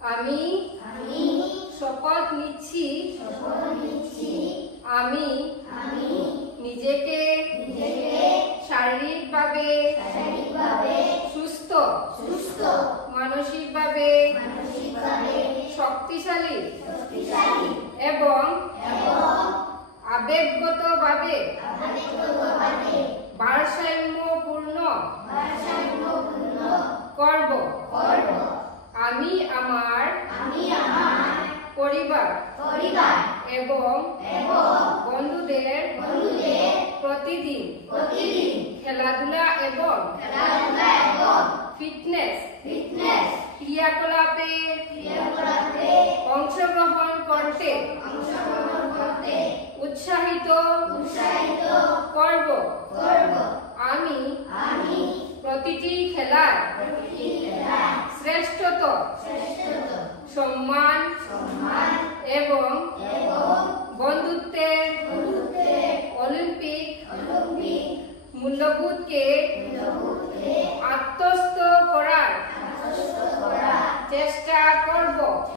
আমি শপথ নিচ্ছি আমি নিজেকে শারীরিকভাবে সুস্থ মানসিকভাবে শক্তিশালী এবং আবেগগতভাবে ভারসাম্যপূর্ণ করব। আমি আমার পরিবার এবং বন্ধুদের প্রতিদিন খেলাধুলা এবং ফিটনেস ক্রিয়াকলাপে অংশগ্রহণ করতে উৎসাহিত করব। আমি প্রতিটি খেলার শ্রেষ্ঠত্ব সম্মান এবং বন্ধুত্বের অলিম্পিক মূল্যবোধকে আত্মস্থ করার চেষ্টা করব।